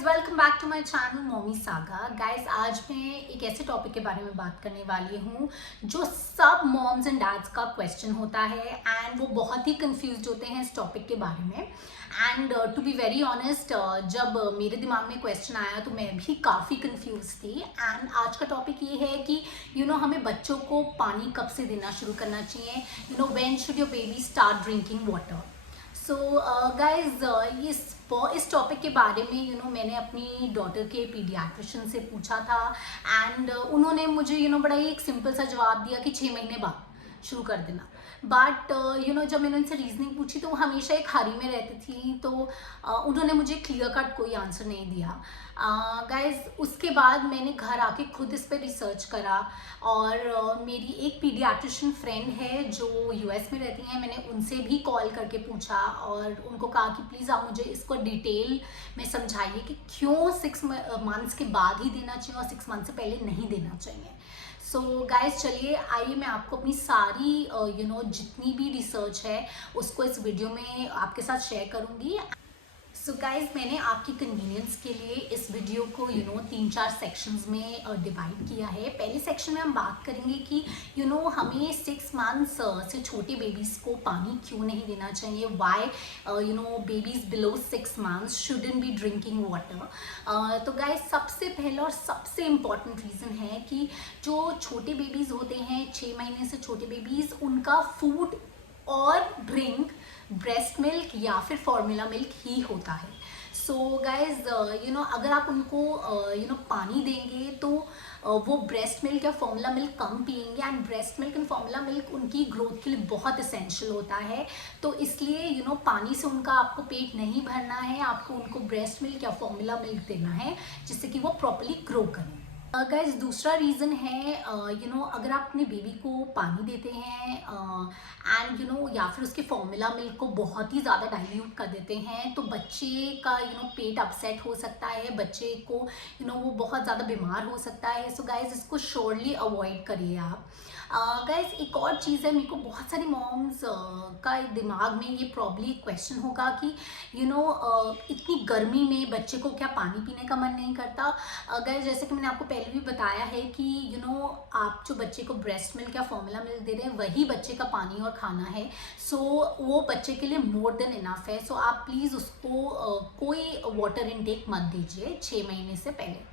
Guys welcome back to my channel mommy saga. Guys आज मैं एक ऐसे टॉपिक के बारे में बात करने वाली हूँ जो सब मॉम्स एंड डैड्स का क्वेश्चन होता है एंड वो बहुत ही कंफ्यूज होते हैं इस टॉपिक के बारे में। And to be very honest, जब मेरे दिमाग में क्वेश्चन आया तो मैं भी काफ़ी कंफ्यूज थी। एंड आज का टॉपिक ये है कि हमें बच्चों को पानी कब से देना शुरू करना चाहिए। When should your baby start drinking water. So guys इस टॉपिक के बारे में मैंने अपनी डॉटर के पीडियाट्रिशियन से पूछा था एंड उन्होंने मुझे बड़ा ही एक सिंपल सा जवाब दिया कि 6 महीने बाद शुरू कर देना। बट जब मैंने उनसे रीजनिंग पूछी तो वो हमेशा एक हरी में रहती थी, तो उन्होंने मुझे क्लियर कट कोई आंसर नहीं दिया। गाइज उसके बाद मैंने घर आके खुद इस पर रिसर्च करा और मेरी एक पीडियाट्रिशियन फ्रेंड है जो यूएस में रहती हैं, मैंने उनसे भी कॉल करके पूछा और उनको कहा कि प्लीज़ आप मुझे इसको डिटेल में समझाइए कि क्यों 6 मंथ्स के बाद ही देना चाहिए और 6 मंथ से पहले नहीं देना चाहिए। सो गाइज चलिए आइए मैं आपको अपनी सारी जितनी भी रिसर्च है उसको इस वीडियो में आपके साथ शेयर करूँगी। सो गाइज मैंने आपकी कन्वीनियंस के लिए इस वीडियो को 3-4 सेक्शंस में डिवाइड किया है। पहले सेक्शन में हम बात करेंगे कि हमें 6 मंथ्स से छोटे बेबीज़ को पानी क्यों नहीं देना चाहिए, why babies below 6 months shouldn't be drinking water. तो गाइज सबसे पहला और सबसे इम्पॉर्टेंट रीज़न है कि जो छोटे बेबीज़ होते हैं 6 महीने से छोटे बेबीज़, उनका फूड और ड्रिंक ब्रेस्ट मिल्क या फिर फॉर्मूला मिल्क ही होता है। सो गाइज अगर आप उनको पानी देंगे तो वो ब्रेस्ट मिल्क या फॉर्मूला मिल्क कम पिएंगे and breast milk and formula milk उनकी ग्रोथ के लिए बहुत इसेंशियल होता है। तो इसलिए पानी से उनका आपको पेट नहीं भरना है, आपको उनको ब्रेस्ट मिल्क या फॉर्मूला मिल्क देना है जिससे कि वो प्रॉपर्ली ग्रो करें। गाइज दूसरा रीज़न है अगर आप अपने बेबी को पानी देते हैं एंड या फिर उसके फॉर्मूला मिल्क को बहुत ही ज़्यादा डाइल्यूट कर देते हैं तो बच्चे का पेट अपसेट हो सकता है, बच्चे को वो बहुत ज़्यादा बीमार हो सकता है। सो गाइज इसको श्योरली अवॉइड करिए आप। गाइज एक और चीज़ है, मेरे को बहुत सारी मॉम्स का दिमाग में ये प्रॉब्ली क्वेश्चन होगा कि इतनी गर्मी में बच्चे को क्या पानी पीने का मन नहीं करता। गाइज जैसे कि मैंने आपको पहले भी बताया है कि आप जो बच्चे को ब्रेस्ट मिल्क या फॉर्मूला मिल्क दे रहे हैं वही बच्चे का पानी और खाना है। सो वो बच्चे के लिए मोर देन इनफ है। सो आप प्लीज़ उसको कोई वाटर इनटेक मत दीजिए 6 महीने से पहले।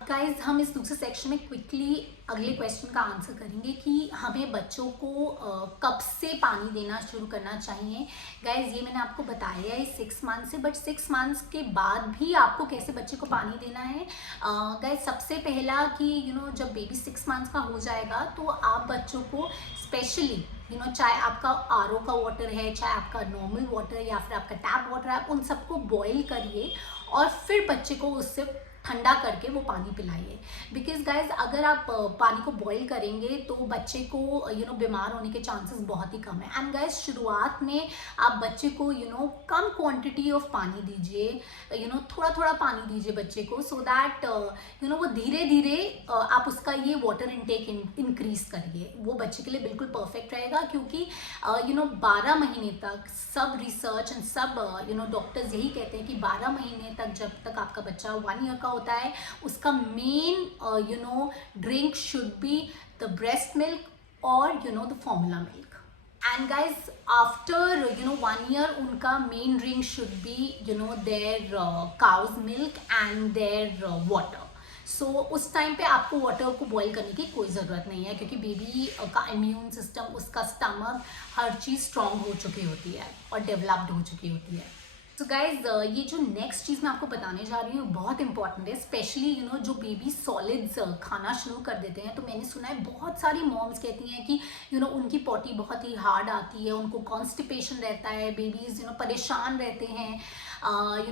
गाइज हम इस दूसरे सेक्शन में क्विकली अगले क्वेश्चन का आंसर करेंगे कि हमें बच्चों को कब से पानी देना शुरू करना चाहिए। गाइज ये मैंने आपको बताया है 6 मंथ से, बट 6 मंथ्स के बाद भी आपको कैसे बच्चे को पानी देना है। गाइज सबसे पहला कि जब बेबी 6 मंथ्स का हो जाएगा तो आप बच्चों को स्पेशली चाहे आपका आरओ का वाटर है, चाहे आपका नॉर्मल वाटर है या फिर आपका टैप वाटर है, आप उन सबको बॉईल करिए और फिर बच्चे को उससे ठंडा करके वो पानी पिलाइए। बिकॉज गाइज अगर आप पानी को बॉईल करेंगे तो बच्चे को बीमार होने के चांसेस बहुत ही कम है। एंड गाइज शुरुआत में आप बच्चे को कम क्वांटिटी ऑफ पानी दीजिए, थोड़ा थोड़ा पानी दीजिए बच्चे को, सो दैट वो धीरे धीरे आप उसका ये वाटर इनटेक इंक्रीज करिए। वो बच्चे के लिए बिल्कुल परफेक्ट रहेगा क्योंकि 12 महीने तक सब रिसर्च एंड सब डॉक्टर्स यही कहते हैं कि 12 महीने तक जब तक आपका बच्चा 1 ईयर का होता है उसका main drink should be the breast milk और the formula milk. And guys after 1 year उनका main drink should be their cow's milk and their water. So उस टाइम पे आपको वाटर को बॉईल करने की कोई ज़रूरत नहीं है क्योंकि बेबी का इम्यून सिस्टम, उसका स्टमक, हर चीज़ स्ट्रॉन्ग हो चुकी होती है और डेवलप्ड हो चुकी होती है। तो गाइज ये जो नेक्स्ट चीज़ मैं आपको बताने जा रही हूँ बहुत इंपॉर्टेंट है, स्पेशली जो बेबी सॉलिड्स खाना शुरू कर देते हैं। तो मैंने सुना है बहुत सारी मॉम्स कहती हैं कि उनकी पॉटी बहुत ही हार्ड आती है, उनको कॉन्स्टिपेशन रहता है, बेबीज़ परेशान रहते हैं,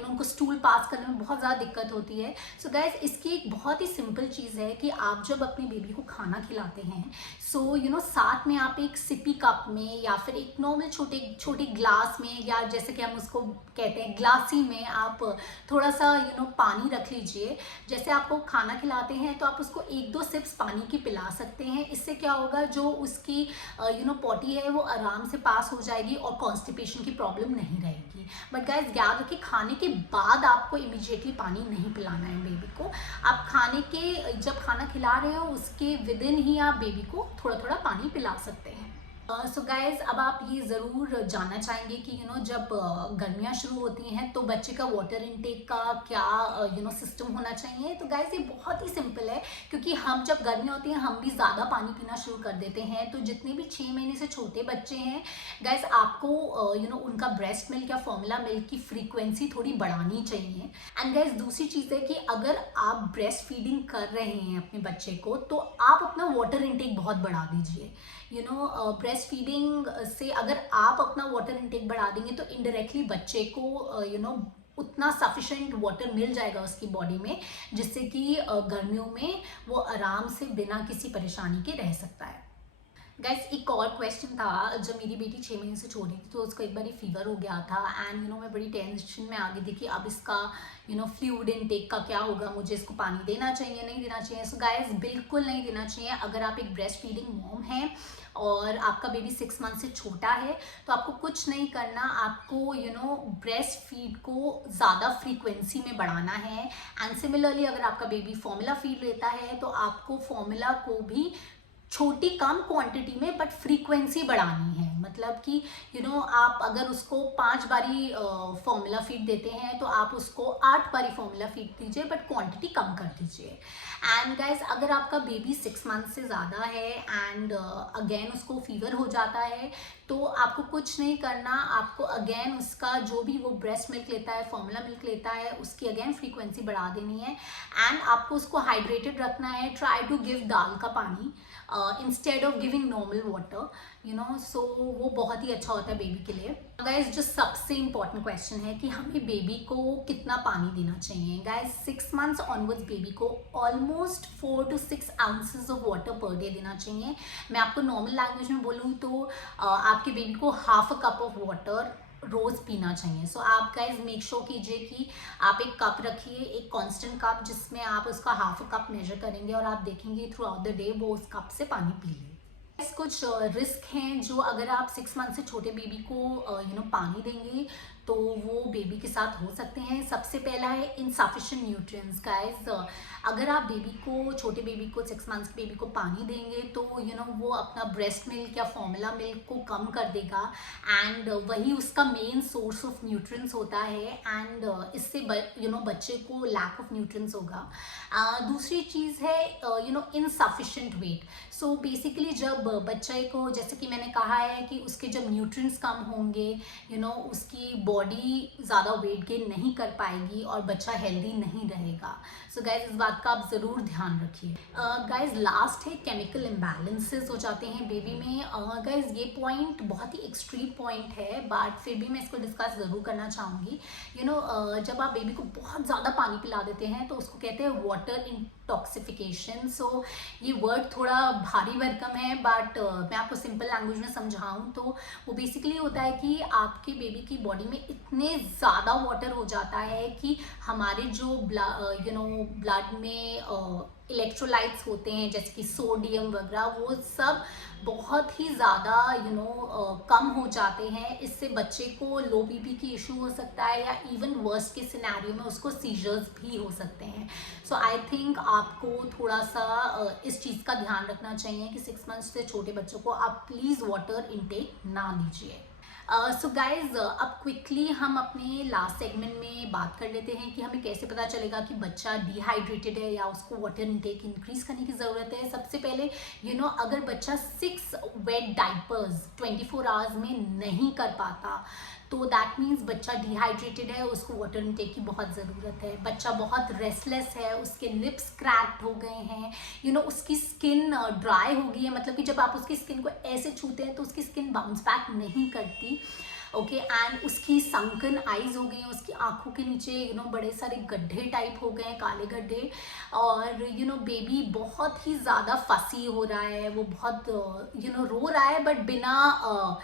उनको स्टूल पास करने में बहुत ज़्यादा दिक्कत होती है। सो गाइज इसकी एक बहुत ही सिंपल चीज़ है कि आप जब अपनी बेबी को खाना खिलाते हैं सो साथ में आप एक सिपी कप में या फिर एक नॉर्मल छोटे ग्लास में या जैसे कि हम उसको कहते हैं ग्लासी में आप थोड़ा सा पानी रख लीजिए। जैसे आपको खाना खिलाते हैं तो आप उसको 1-2 सिप्स पानी की पिला सकते हैं। इससे क्या होगा, जो उसकी पॉटी है वो आराम से पास हो जाएगी और कॉन्स्टिपेशन की प्रॉब्लम नहीं रहेगी। बट गाइज याद रखिए खाने के बाद आपको इमीडिएटली पानी नहीं पिलाना है बेबी को। आप जब खाना खिला रहे हो उसके विद इन ही आप बेबी को थोड़ा थोड़ा पानी पिला सकते हैं। सो गाइज, अब आप ये ज़रूर जानना चाहेंगे कि जब गर्मियाँ शुरू होती हैं तो बच्चे का वाटर इनटेक का क्या सिस्टम होना चाहिए। तो गाइज, ये बहुत ही सिंपल है, क्योंकि हम जब गर्मियाँ होती हैं हम भी ज़्यादा पानी पीना शुरू कर देते हैं। तो जितने भी 6 महीने से छोटे बच्चे हैं गाइज, आपको उनका ब्रेस्ट मिल्क या फॉर्मूला मिल्क की फ्रीक्वेंसी थोड़ी बढ़ानी चाहिए। एंड गाइज, दूसरी चीज़ है कि अगर आप ब्रेस्ट फीडिंग कर रहे हैं अपने बच्चे को तो आप अपना वाटर इनटेक बहुत बढ़ा दीजिए। ब्रेस्ट फीडिंग से अगर आप अपना वाटर इनटेक बढ़ा देंगे तो इनडायरेक्टली बच्चे को उतना सफिशेंट वाटर मिल जाएगा उसकी बॉडी में, जिससे कि गर्मियों में वो आराम से बिना किसी परेशानी के रह सकता है। गाइस, एक और क्वेश्चन था। जब मेरी बेटी 6 महीने से छोटी थी तो उसको एक बार फीवर हो गया था एंड मैं बड़ी टेंशन में आ गई थी कि अब इसका फ्लूइड इनटेक का क्या होगा, मुझे इसको पानी देना चाहिए नहीं देना चाहिए। सो गाइस, बिल्कुल नहीं देना चाहिए। अगर आप एक ब्रेस्ट फीडिंग मॉम हैं और आपका बेबी 6 मंथ से छोटा है तो आपको कुछ नहीं करना, आपको ब्रेस्ट फीड को ज़्यादा फ्रीक्वेंसी में बढ़ाना है। एंड सिमिलरली अगर आपका बेबी फॉर्मूला फीड लेता है तो आपको फॉर्मूला को भी छोटी कम क्वांटिटी में बट फ्रीक्वेंसी बढ़ानी है। मतलब कि आप अगर उसको 5 बारी फॉर्मूला फीड देते हैं तो आप उसको 8 बारी फॉर्मूला फीड दीजिए, बट क्वांटिटी कम कर दीजिए। एंड गाइस, अगर आपका बेबी 6 मंथ से ज़्यादा है एंड अगेन उसको फीवर हो जाता है तो आपको कुछ नहीं करना, आपको अगेन उसका जो भी वो ब्रेस्ट मिल्क लेता है, फॉर्मूला मिल्क लेता है, उसकी अगेन फ्रीक्वेंसी बढ़ा देनी है। एंड आपको उसको हाइड्रेटेड रखना है। ट्राई टू गिव दाल का पानी instead of giving normal water, so वो बहुत ही अच्छा होता है बेबी के लिए। गाइस, जो सबसे इंपॉर्टेंट क्वेश्चन है कि हमें बेबी को कितना पानी देना चाहिए। गाइस, 6 मंथ्स ऑनवर्ड्स बेबी को almost 4 to 6 ounces of water per day देना चाहिए। मैं आपको नॉर्मल लैंग्वेज में बोलूँ तो आपके बेबी को half a cup of water रोज़ पीना चाहिए। सो आप गाइज मेक श्योर कीजिए कि आप एक कप रखिए, एक कांस्टेंट कप, जिसमें आप उसका हाफ अ कप मेजर करेंगे और आप देखेंगे थ्रू आउट द डे वो उस कप से पानी पी ले। कुछ रिस्क हैं जो अगर आप 6 मंथ से छोटे बेबी को पानी देंगे तो वो बेबी के साथ हो सकते हैं। सबसे पहला है इनसफिशिएंट न्यूट्रिएंट्स। गाइस, अगर आप छोटे बेबी को 6 मंथ्स के बेबी को पानी देंगे तो वो अपना ब्रेस्ट मिल्क या फॉर्मूला मिल्क को कम कर देगा एंड वही उसका मेन सोर्स ऑफ न्यूट्रिएंट्स होता है एंड इससे बच्चे को लैक ऑफ न्यूट्रिएंट्स होगा। दूसरी चीज़ है इनसफिशिएंट वेट। सो बेसिकली जब बच्चे को, जैसे कि मैंने कहा है कि उसके जब न्यूट्रिएंट्स कम होंगे उसकी बॉडी ज़्यादा वेट गेन नहीं कर पाएगी और बच्चा हेल्दी नहीं रहेगा। सो गाइज, इस बात का आप ज़रूर ध्यान रखिए। गाइज, लास्ट है केमिकल इम्बैलेंसेस हो जाते हैं बेबी में। गाइज, ये पॉइंट बहुत ही एक्सट्रीम पॉइंट है बट फिर भी मैं इसको डिस्कस ज़रूर करना चाहूँगी। जब आप बेबी को बहुत ज़्यादा पानी पिला देते हैं तो उसको कहते हैं वाटर इंटॉक्सिफिकेशन। सो ये वर्ड थोड़ा भारी भरकम है बट मैं आपको सिंपल लैंग्वेज में समझाऊँ तो वो बेसिकली होता है कि आपके बेबी की बॉडी में इतने ज़्यादा वाटर हो जाता है कि हमारे जो ब्लड में इलेक्ट्रोलाइट्स होते हैं जैसे कि सोडियम वगैरह, वो सब बहुत ही ज़्यादा कम हो जाते हैं। इससे बच्चे को लो बीपी की इशू हो सकता है या इवन वर्स्ट के सिनेरियो में उसको सीजर्स भी हो सकते हैं। सो आई थिंक आपको थोड़ा सा इस चीज़ का ध्यान रखना चाहिए कि 6 मंथ्स से छोटे बच्चों को आप प्लीज़ वाटर इनटेक ना दीजिए। सो गाइज, अब क्विकली हम अपने लास्ट सेगमेंट में बात कर लेते हैं कि हमें कैसे पता चलेगा कि बच्चा डिहाइड्रेटेड है या उसको वाटर इनटेक इंक्रीज करने की ज़रूरत है। सबसे पहले अगर बच्चा 6 वेट डाइपर्स 24 आवर्स में नहीं कर पाता तो दैट मीन्स बच्चा डिहाइड्रेटेड है, उसको वाटर इनटेक की बहुत ज़रूरत है। बच्चा बहुत रेस्टलेस है, उसके लिप्स क्रैक्ड हो गए हैं, उसकी स्किन ड्राई हो गई है, मतलब कि जब आप उसकी स्किन को ऐसे छूते हैं तो उसकी स्किन बाउंस बैक नहीं करती। ओके, एंड उसकी संकन आइज हो गई हैं, उसकी आंखों के नीचे बड़े सारे गड्ढे टाइप हो गए हैं, काले गड्ढे, और बेबी बहुत ही ज़्यादा फसी हो रहा है, वो बहुत रो रहा है बट बिना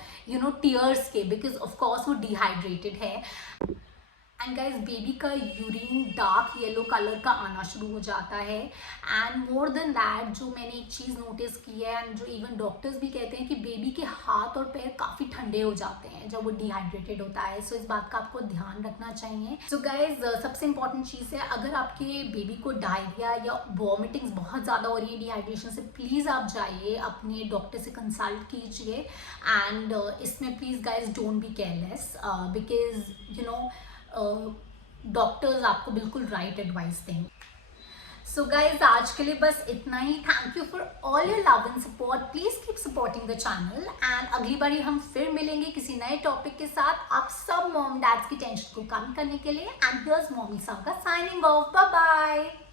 टीयर्स के, बिकॉज ऑफ कोर्स वो डिहाइड्रेटेड है। एंड गाइस बेबी का यूरिन डार्क येलो कलर का आना शुरू हो जाता है। एंड मोर देन दैट जो मैंने एक चीज़ नोटिस की है एंड जो इवन डॉक्टर्स भी कहते हैं कि बेबी के हाथ और पैर काफ़ी ठंडे हो जाते हैं जब वो डिहाइड्रेटेड होता है। सो इस बात का आपको ध्यान रखना चाहिए। सो गाइज सबसे इंपॉर्टेंट चीज़ है, अगर आपके बेबी को डायरिया या वॉमिटिंग्स बहुत ज़्यादा हो रही है डिहाइड्रेशन से, प्लीज़ आप जाइए अपने डॉक्टर से कंसल्ट कीजिए। एंड इसमें please guys don't be careless because you know doctors आपको बिल्कुल राइट एडवाइस देंगे। सो गाइज आज के लिए बस इतना ही। Thank you for all your love and support. Please keep supporting the channel and अगली बारी हम फिर मिलेंगे किसी नए टॉपिक के साथ आप सब मॉम डैड्स की टेंशन को कम करने के लिए। And here's mommy saga signing off. Bye bye.